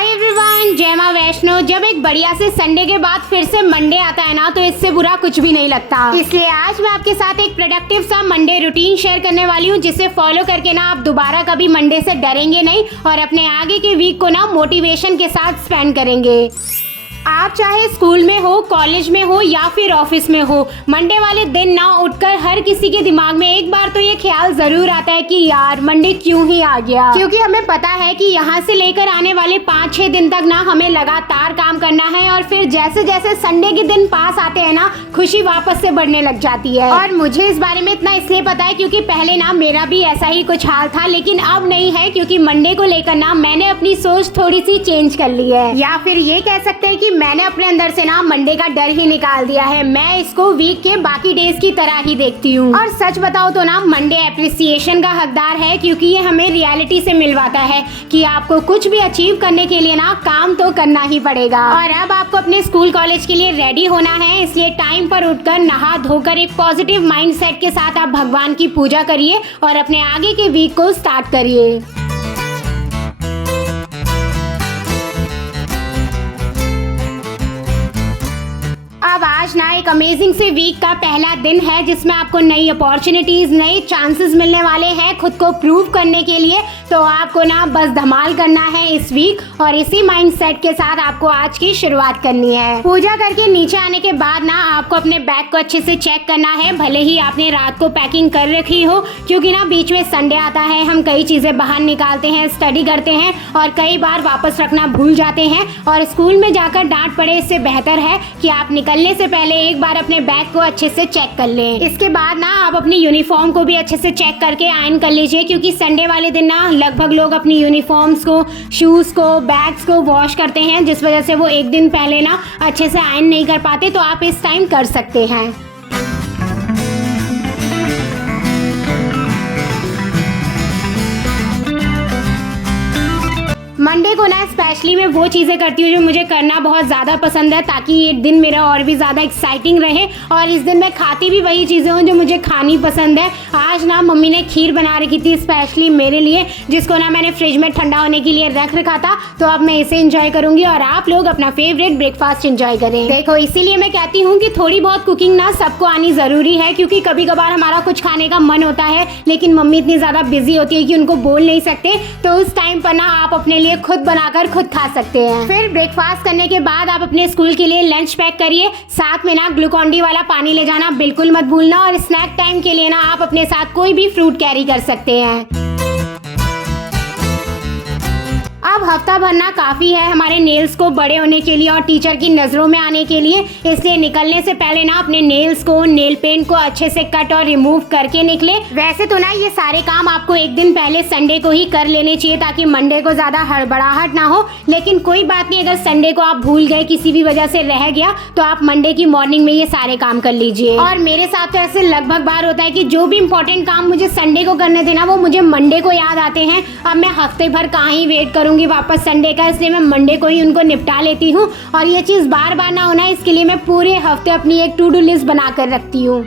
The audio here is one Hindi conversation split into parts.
हाय एवरीवन, जय मां वैष्णो। जब एक बढ़िया से संडे के बाद फिर से मंडे आता है ना, तो इससे बुरा कुछ भी नहीं लगता। इसलिए आज मैं आपके साथ एक प्रोडक्टिव सा मंडे रूटीन शेयर करने वाली हूँ, जिसे फॉलो करके ना आप दोबारा कभी मंडे से डरेंगे नहीं और अपने आगे के वीक को ना मोटिवेशन के साथ स्पेंड करेंगे। आप चाहे स्कूल में हो, कॉलेज में हो या फिर ऑफिस में हो, मंडे वाले दिन ना उठकर हर किसी के दिमाग में एक बार तो ये ख्याल जरूर आता है कि यार मंडे क्यों ही आ गया। क्योंकि हमें पता है कि यहाँ से लेकर आने वाले 5-6 दिन तक ना हमें लगातार काम करना है और फिर जैसे जैसे संडे के दिन पास आते हैं ना, खुशी वापस से बढ़ने लग जाती है। और मुझे इस बारे में इतना इसलिए पता है क्योंकि पहले ना मेरा भी ऐसा ही कुछ हाल था, लेकिन अब नहीं है, क्योंकि मंडे को लेकर ना मैंने अपनी सोच थोड़ी सी चेंज कर ली है, या फिर ये कह सकते हैं कि मैंने अपने अंदर से ना मंडे का डर ही निकाल दिया है। मैं इसको वीक के बाकी डेज की तरह ही देखती हूँ। और सच बताओ तो ना मंडे एप्रिसिएशन का हकदार है, क्योंकि ये हमें रियलिटी से मिलवाता है कि आपको कुछ भी अचीव करने के लिए ना काम तो करना ही पड़ेगा। और अब आपको अपने स्कूल कॉलेज के लिए रेडी होना है, इसलिए टाइम पर उठकर नहा धोकर एक पॉजिटिव माइंडसेट के साथ आप भगवान की पूजा करिए और अपने आगे के वीक को स्टार्ट करिए। अब आज ना एक अमेजिंग से वीक का पहला दिन है, जिसमें आपको नई अपॉर्चुनिटीज, नए चांसेस मिलने वाले हैं खुद को प्रूव करने के लिए। तो आपको ना बस धमाल करना है इस वीक, और इसी माइंडसेट के साथ आपको आज की शुरुआत करनी है। पूजा करके नीचे आने के बाद ना आपको अपने बैग को अच्छे से चेक करना है, भले ही आपने रात को पैकिंग कर रखी हो, क्योंकि ना बीच में संडे आता है, हम कई चीजें बाहर निकालते हैं, स्टडी करते हैं और कई बार वापस रखना भूल जाते हैं, और स्कूल में जाकर डांट पड़े इससे बेहतर है कि आप निकलने से पहले एक बार अपने बैग को अच्छे से चेक कर लें। इसके बाद ना आप अपनी यूनिफॉर्म को भी अच्छे से चेक करके आयरन कर लीजिए, क्योंकि संडे वाले दिन ना लगभग लोग अपनी यूनिफॉर्म्स को, शूज को, बैग्स को वॉश करते हैं, जिस वजह से वो एक दिन पहले ना अच्छे से आयरन नहीं कर पाते। तो आप इस टाइम कर सकते हैं। मंडे को ना स्पेशली मैं वो चीज़ें करती हूँ जो मुझे करना बहुत ज़्यादा पसंद है, ताकि ये दिन मेरा और भी ज़्यादा एक्साइटिंग रहे। और इस दिन मैं खाती भी वही चीज़ें हूँ जो मुझे खानी पसंद है। आज ना मम्मी ने खीर बना रखी थी स्पेशली मेरे लिए, जिसको ना मैंने फ्रिज में ठंडा होने के लिए रख रखा था। तो अब मैं इसे इंजॉय करूँगी और आप लोग अपना फेवरेट ब्रेकफास्ट इंजॉय करें। देखो, इसीलिए मैं कहती हूँ कि थोड़ी बहुत कुकिंग ना सबको आनी ज़रूरी है, क्योंकि कभी कभार हमारा कुछ खाने का मन होता है, लेकिन मम्मी इतनी ज़्यादा बिजी होती है कि उनको बोल नहीं सकते। तो उस टाइम पर ना आप अपने लिए खुद बनाकर खुद खा सकते हैं। फिर ब्रेकफास्ट करने के बाद आप अपने स्कूल के लिए लंच पैक करिए। साथ में ना ग्लूकॉन-डी वाला पानी ले जाना बिल्कुल मत भूलना, और स्नैक टाइम के लिए ना आप अपने साथ कोई भी फ्रूट कैरी कर सकते हैं। अब हफ्ता भर ना काफ़ी है हमारे नेल्स को बड़े होने के लिए और टीचर की नज़रों में आने के लिए, इसलिए निकलने से पहले ना अपने नेल्स को, नेल पेंट को अच्छे से कट और रिमूव करके निकले। वैसे तो ना ये सारे काम आपको एक दिन पहले संडे को ही कर लेने चाहिए, ताकि मंडे को ज़्यादा हड़बड़ाहट ना हो। लेकिन कोई बात नहीं, अगर संडे को आप भूल गए, किसी भी वजह से रह गया, तो आप मंडे की मॉर्निंग में ये सारे काम कर लीजिए। और मेरे साथ तो ऐसे लगभग बार होता है कि जो भी इंपॉर्टेंट काम मुझे संडे को करने थे ना, वो मुझे मंडे को याद आते हैं। अब मैं हफ्ते भर कहाँ ही वेट करूँगी वापस संडे का, इसलिए मैं मंडे को ही उनको निपटा लेती हूँ। और ये चीज़ बार बार ना होना, इसके लिए मैं पूरे हफ्ते अपनी एक टू डू लिस्ट बना कर रखती हूँ।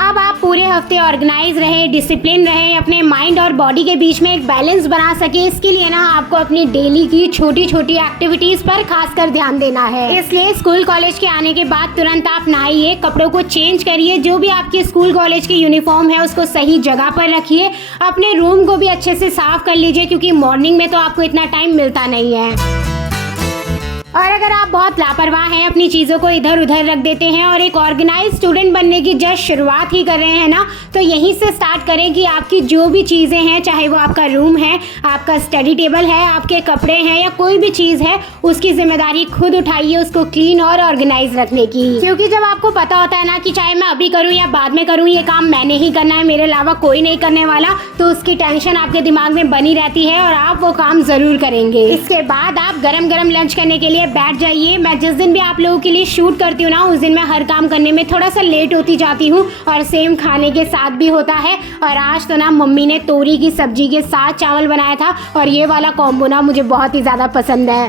अब आप पूरे हफ्ते ऑर्गेनाइज रहे, डिसिप्लिन रहे, अपने माइंड और बॉडी के बीच में एक बैलेंस बना सके। इसके लिए ना आपको अपनी डेली की छोटी छोटी एक्टिविटीज पर खासकर ध्यान देना है। इसलिए स्कूल कॉलेज के आने के बाद तुरंत आप नहाइए, कपड़ों को चेंज करिए, जो भी आपके स्कूल कॉलेज की यूनिफॉर्म है उसको सही जगह पर रखिए। अपने रूम को भी अच्छे से साफ कर लीजिए, क्योंकि मॉर्निंग में तो आपको इतना टाइम मिलता नहीं है। और अगर आप बहुत लापरवाह हैं, अपनी चीज़ों को इधर उधर रख देते हैं और एक ऑर्गेनाइज स्टूडेंट बनने की जस्ट शुरुआत ही कर रहे हैं ना, तो यहीं से स्टार्ट करें कि आपकी जो भी चीज़ें हैं, चाहे वो आपका रूम है, आपका स्टडी टेबल है, आपके कपड़े हैं या कोई भी चीज़ है, उसकी जिम्मेदारी खुद उठाइए उसको क्लीन और ऑर्गेनाइज रखने की। क्योंकि जब आपको पता होता है ना कि चाहे मैं अभी करूँ या बाद में करूँ, ये काम मैंने ही करना है, मेरे अलावा कोई नहीं करने वाला, तो उसकी टेंशन आपके दिमाग में बनी रहती है और आप वो काम ज़रूर करेंगे। इसके बाद आप गरम गरम लंच करने के लिए बैठ जाइए। मैं जिस दिन भी आप लोगों के लिए शूट करती हूँ ना, उस दिन मैं हर काम करने में थोड़ा सा लेट होती जाती हूँ, और सेम खाने के साथ भी होता है। और आज तो ना मम्मी ने तोरी की सब्जी के साथ चावल बनाया था, और ये वाला कॉम्बो ना मुझे बहुत ही ज़्यादा पसंद है।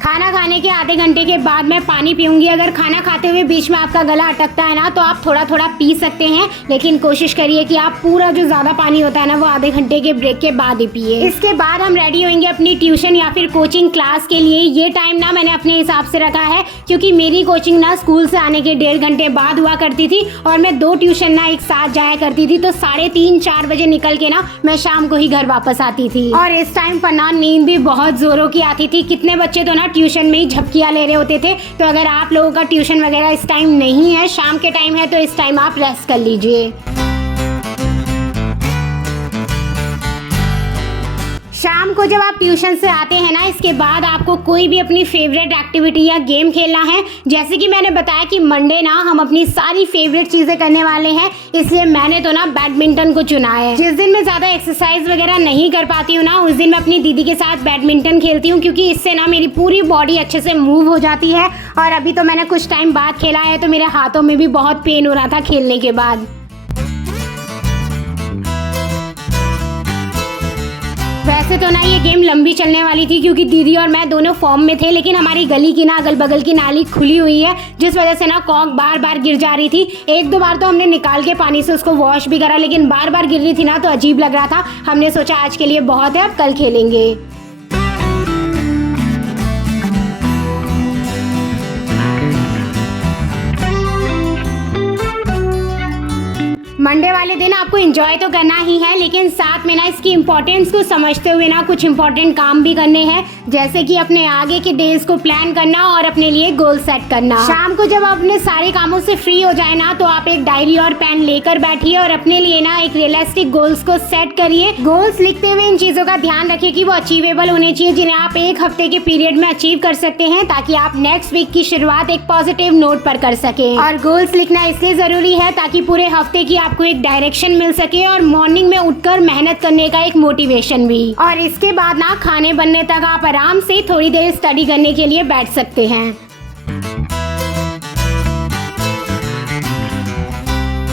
खाना खाने के आधे घंटे के बाद मैं पानी पीऊंगी। अगर खाना खाते हुए बीच में आपका गला अटकता है ना तो आप थोड़ा थोड़ा पी सकते हैं, लेकिन कोशिश करिए कि आप पूरा जो ज्यादा पानी होता है ना वो आधे घंटे के ब्रेक के बाद ही पिए। इसके बाद हम रेडी होंगे अपनी ट्यूशन या फिर कोचिंग क्लास के लिए। ये टाइम ना मैंने अपने हिसाब से रखा है क्योंकि मेरी कोचिंग ना स्कूल से आने के 1.5 घंटे बाद हुआ करती थी और मैं 2 ट्यूशन ना एक साथ जाया करती थी, तो 3:30-4 बजे निकल के ना मैं शाम को ही घर वापस आती थी। और इस टाइम पर ना नींद भी बहुत जोरों की आती थी। कितने बच्चे तो ना ट्यूशन में ही झपकियां ले रहे होते थे। तो अगर आप लोगों का ट्यूशन वगैरह इस टाइम नहीं है, शाम के टाइम है, तो इस टाइम आप रेस्ट कर लीजिए। शाम को जब आप ट्यूशन से आते हैं ना, इसके बाद आपको कोई भी अपनी फेवरेट एक्टिविटी या गेम खेलना है। जैसे कि मैंने बताया कि मंडे ना हम अपनी सारी फेवरेट चीजें करने वाले हैं, इसलिए मैंने तो ना बैडमिंटन को चुना है। जिस दिन मैं ज्यादा एक्सरसाइज वगैरह नहीं कर पाती हूँ ना, उस दिन मैं अपनी दीदी के साथ बैडमिंटन खेलती हूँ, क्योंकि इससे ना मेरी पूरी बॉडी अच्छे से मूव हो जाती है। और अभी तो मैंने कुछ टाइम बाद खेला है तो मेरे हाथों में भी बहुत पेन हो रहा था खेलने के बाद। वैसे तो ना ये गेम लंबी चलने वाली थी क्योंकि दीदी और मैं दोनों फॉर्म में थे, लेकिन हमारी गली की ना अगल बगल की नाली खुली हुई है, जिस वजह से ना कॉक बार बार गिर जा रही थी। 1-2 बार तो हमने निकाल के पानी से उसको वॉश भी करा, लेकिन बार बार गिर रही थी ना तो अजीब लग रहा था। हमने सोचा आज के लिए बहुत है, अब कल खेलेंगे। मंडे वाले दिन आपको एंजॉय तो करना ही है, लेकिन साथ में ना इसकी इम्पोर्टेंस को समझते हुए ना कुछ इम्पोर्टेंट काम भी करने हैं, जैसे कि अपने आगे के डेज को प्लान करना और अपने लिए गोल सेट करना। शाम को जब आप अपने सारे कामों से फ्री हो जाए ना तो आप एक डायरी और पेन लेकर बैठिए और अपने लिए ना एक रियलिस्टिक गोल्स को सेट करिए। गोल्स लिखते हुए इन चीजों का ध्यान रखिए कि वो अचीवेबल होने चाहिए, जिन्हें आप 1 हफ्ते के पीरियड में अचीव कर सकते हैं, ताकि आप नेक्स्ट वीक की शुरुआत एक पॉजिटिव नोट पर कर सके। और गोल्स लिखना इसलिए जरूरी है ताकि पूरे हफ्ते की आपको एक डायरेक्शन मिल सके और मॉर्निंग में उठकर मेहनत करने का एक मोटिवेशन भी। और इसके बाद ना खाने बनने तक आप आराम से थोड़ी देर स्टडी करने के लिए बैठ सकते हैं।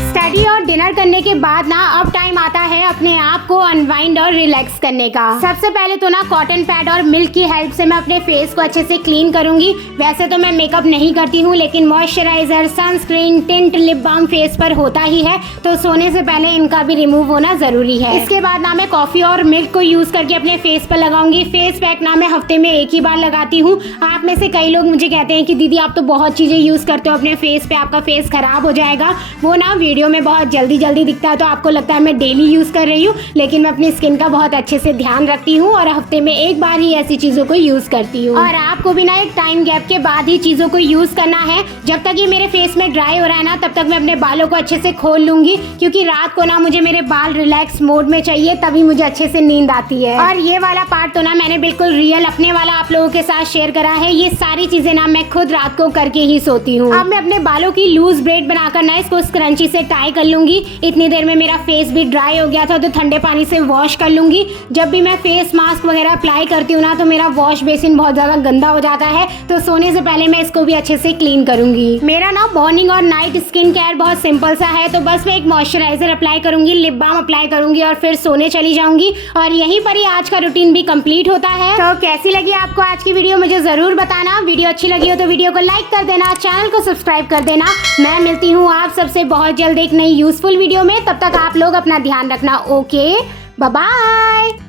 स्टडी और डिनर करने के बाद ना अब टाइम आता है अपने आप को अनवाइंड और रिलैक्स करने का। सबसे पहले तो ना कॉटन पैड और मिल्क की हेल्प से मैं अपने फेस को अच्छे से क्लीन करूंगी। वैसे तो मैं मेकअप नहीं करती हूँ, लेकिन moisturiser, sunscreen, tint, lip balm face पर होता ही है, तो सोने से पहले इनका भी रिमूव होना जरूरी है। इसके बाद ना मैं कॉफी और मिल्क को यूज करके अपने फेस पर लगाऊंगी। फेस पैक ना मैं हफ्ते में 1 ही बार लगाती हूँ। आप में से कई लोग मुझे कहते हैं कि दीदी आप तो बहुत चीजें यूज करते हो अपने फेस पे, आपका फेस खराब हो जाएगा। वो ना वीडियो में बहुत जल्दी दिखता है तो आपको लगता है मैं डेली यूज कर रही हूँ, लेकिन मैं अपनी स्किन का बहुत अच्छे से ध्यान रखती हूँ और हफ्ते में 1 बार ही ऐसी चीजों को यूज करती हूँ। और आपको भी ना एक टाइम गैप के बाद ही चीजों को यूज करना है। जब तक ये मेरे फेस में ड्राई हो रहा है ना, तब तक मैं अपने बालों को अच्छे से खोल लूंगी, क्योंकि रात को ना मुझे मेरे बाल रिलैक्स मोड में चाहिए, तभी मुझे अच्छे से नींद आती है। और ये वाला पार्ट तो ना मैंने बिल्कुल रियल अपने वाला आप लोगों के साथ शेयर करा है। ये सारी चीजें ना मैं खुद रात को करके ही सोती हूँ। अब मैं अपने बालों की लूज ब्रेड बनाकर ना इसको स्क्रंची से टाई कर लूंगी। इतनी देर में मेरा फेस भी ड्राई हो गया था, तो ठंडे पानी से वॉश कर लूंगी। जब भी मैं फेस मास्क वगैरह अप्लाई करती हूँ ना, तो मेरा वॉश बेसिन बहुत ज्यादा गंदा हो जाता है, तो सोने से पहले मैं इसको भी अच्छे से क्लीन करूंगी। मेरा ना मॉर्निंग और नाइट स्किन केयर बहुत सिंपल सा है, तो बस मैं एक मॉइस्चराइजर अप्लाई करूंगी, लिप बाम अप्लाई करूंगी और फिर सोने चली जाऊंगी। और यहीं पर ही आज का रूटीन भी कंप्लीट होता है। तो कैसी लगी आपको आज की वीडियो, मुझे जरूर बताना। वीडियो अच्छी लगी हो तो वीडियो को लाइक कर देना, चैनल को सब्सक्राइब कर देना। मैं मिलती हूँ आप सबसे बहुत जल्द एक नई यूजफुल वीडियो में। तब तक आप लोग अपना ध्यान रखना। Okay, bye bye.